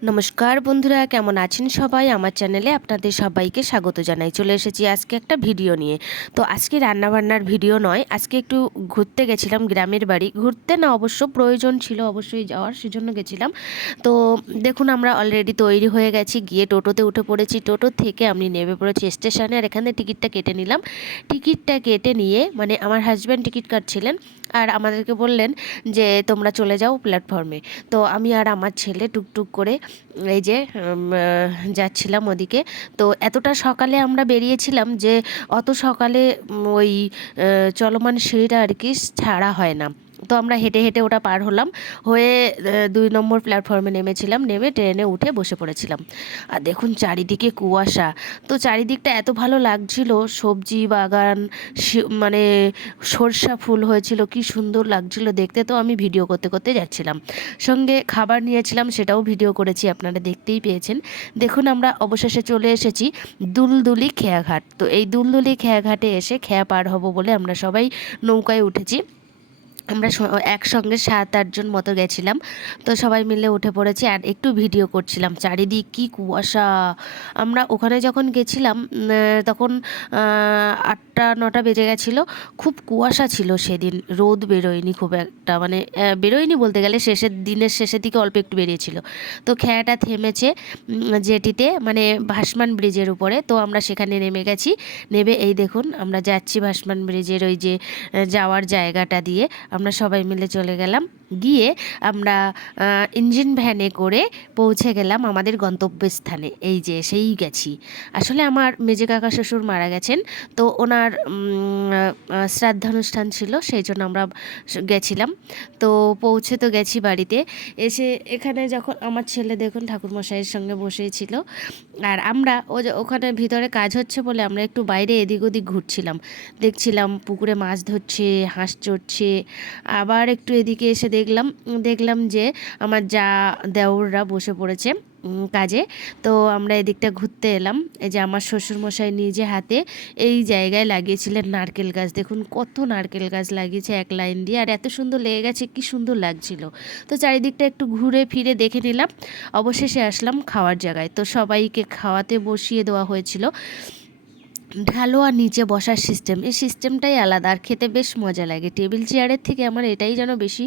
নমস্কার বন্ধুরা, কেমন আছেন সবাই? আমার চ্যানেলে আপনাদের সবাইকে স্বাগত জানাই। চলে এসেছি আজকে একটা ভিডিও নিয়ে। তো আজকে রান্নাবান্নার ভিডিও নয়, আজকে একটু ঘুরতে গেছিলাম গ্রামের বাড়ি। ঘুরতে না, অবশ্য প্রয়োজন ছিল অবশ্যই যাওয়ার, সেজন্য গেছিলাম। তো দেখুন, আমরা অলরেডি তৈরি হয়ে গেছি, গিয়ে টোটোতে উঠে পড়েছি। টোটো থেকে আমি নেমে পড়েছি স্টেশনে, আর এখানে টিকিটটা কেটে নিলাম। টিকিটটা কেটে নিয়ে, মানে আমার হাজব্যান্ড টিকিট কাটছিলেন, আর আমাদেরকে বললেন যে তোমরা চলে যাও প্ল্যাটফর্মে। তো আমি আর আমার ছেলে টুকটুক করে এই যে যাচ্ছিলাম ওদিকে। তো এতটা সকালে আমরা বেরিয়েছিলাম যে অত সকালে ওই চলমান সিঁড়িটা আর কি ছাড়া হয় না। তো আমরা হেঁটে হেঁটে ওটা পার হলাম, হয়ে 2 নম্বর প্ল্যাটফর্মে নেমেছিলাম। নেমে ট্রেনে উঠে বসে পড়েছিলাম। আর দেখুন চারিদিকে কুয়াশা। তো চারিদিকটা এত ভালো লাগছিল, সবজি বাগান, মানে সরষা ফুল হয়েছিল, কি সুন্দর লাগছিল দেখতে। তো আমি ভিডিও করতে করতে যাচ্ছিলাম, সঙ্গে খাবার নিয়েছিলাম, সেটাও ভিডিও করেছি, আপনারা দেখতেই পেয়েছেন। দেখুন, আমরা অবশেষে চলে এসেছি দুলদুলি খেয়াঘাট। তো এই দুলদুলি খেয়াঘাটে এসে খেয়া পার হব বলে আমরা সবাই নৌকায় উঠেছি। আমরা একসঙ্গে 7-8 জন মতো গেছিলাম। তো সবাই মিলে উঠে পড়েছি আর একটু ভিডিও করছিলাম। চারিদিক কি কুয়াশা! আমরা ওখানে যখন গেছিলাম তখন 8টা-9টা বেজে গেছিলো। খুব কুয়াশা ছিল সেদিন, রোদ বেরোয়নি খুব একটা, মানে বেরোয়নি বলতে গেলে দিনের শেষের দিকে অল্প একটু বেরিয়েছিল। তো খেয়াটা থেমেছে জেটিতে, মানে ভাসমান ব্রিজের উপরে। তো আমরা সেখানে নেমে গেছি। নেমে এই দেখুন আমরা যাচ্ছি ভাসমান ব্রিজের ওই যে যাওয়ার জায়গাটা দিয়ে। আমরা সবাই মিলে চলে গেলাম। গিয়ে আমরা ইঞ্জিন ভ্যানে করে পৌঁছে গেলাম আমাদের গন্তব্যস্থানে। এই যে সেই গেছি। আসলে আমার মেজে কাকা শ্বশুর মারা গেছেন, তো ওনার শ্রাদ্ধানুষ্ঠান ছিল, সেই জন্য আমরা গেছিলাম। তো পৌঁছে তো গেছি বাড়িতে। এসে এখানে যখন আমার ছেলে দেখুন ঠাকুরমশাইয়ের সঙ্গে বসেই ছিল, আর আমরা ওখানে ভিতরে কাজ হচ্ছে বলে আমরা একটু বাইরে এদিক ওদিক ঘুরছিলাম, দেখছিলাম পুকুরে মাছ ধরছে, হাঁস চড়ছে। আবার একটু এদিকে এসে দেখলাম যে আমার দেওররা বসে পড়েছে কাজে। তো আমরা এদিকটা ঘুরতে এলাম। এই যে আমার শ্বশুরমশাই নিজে হাতে এই জায়গায় লাগিয়েছিলেন নারকেল গাছ। দেখুন কত নারকেল গাছ লাগিয়েছে এক লাইন দিয়ে, আর এত সুন্দর লেগে গেছে, কি সুন্দর লাগছিল। তো চারিদিকটা একটু ঘুরে ফিরে দেখে নিলাম। অবশেষে আসলাম খাওয়ার জায়গায়। তো সবাইকে খাওয়াতে বসিয়ে দেওয়া হয়েছিল। ঢালোয়া নিচে বসার সিস্টেম, এই সিস্টেমটাই আলাদা, আর খেতে বেশ মজা লাগে। টেবিল চেয়ারের থেকে আমার এটাই যেন বেশি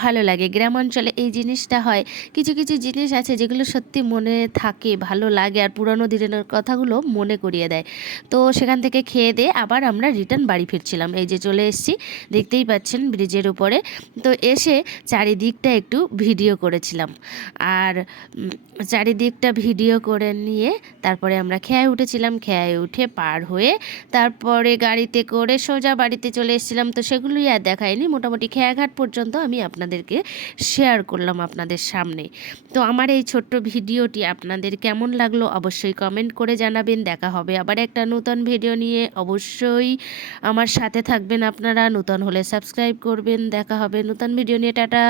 ভালো লাগে। গ্রাম অঞ্চলে এই জিনিসটা হয়, কিছু কিছু জিনিস আছে যেগুলো সত্যি মনে থাকে, ভালো লাগে, আর পুরানো দিনের কথাগুলো মনে করিয়ে দেয়। তো সেখান থেকে খেয়ে দিয়ে আবার আমরা রিটার্ন বাড়ি ফিরছিলাম। এই যে চলে এসেছি, দেখতেই পাচ্ছেন ব্রিজের উপরে। তো এসে চারিদিকটা একটু ভিডিও করেছিলাম, আর চারিদিকটা ভিডিও করে নিয়ে তারপরে আমরা খেয়ায় উঠেছিলাম। খেয়ায় উঠে পার হয়ে তারপরে গাড়িতে করে সোজা বাড়িতে চলে এসেছিলাম। তো সেগুলোই আর দেখায়নি, মোটামুটি খেয়াঘাট পর্যন্ত আমি আপনাদেরকে শেয়ার করলাম আপনাদের সামনে। তো আমার এই ছোট্ট ভিডিওটি আপনাদের কেমন লাগলো অবশ্যই কমেন্ট করে জানাবেন। দেখা হবে আবার একটা নতুন ভিডিও নিয়ে, অবশ্যই আমার সাথে থাকবেন আপনারা। নতুন হলে সাবস্ক্রাইব করবেন। দেখা হবে নতুন ভিডিও নিয়ে। টাটা।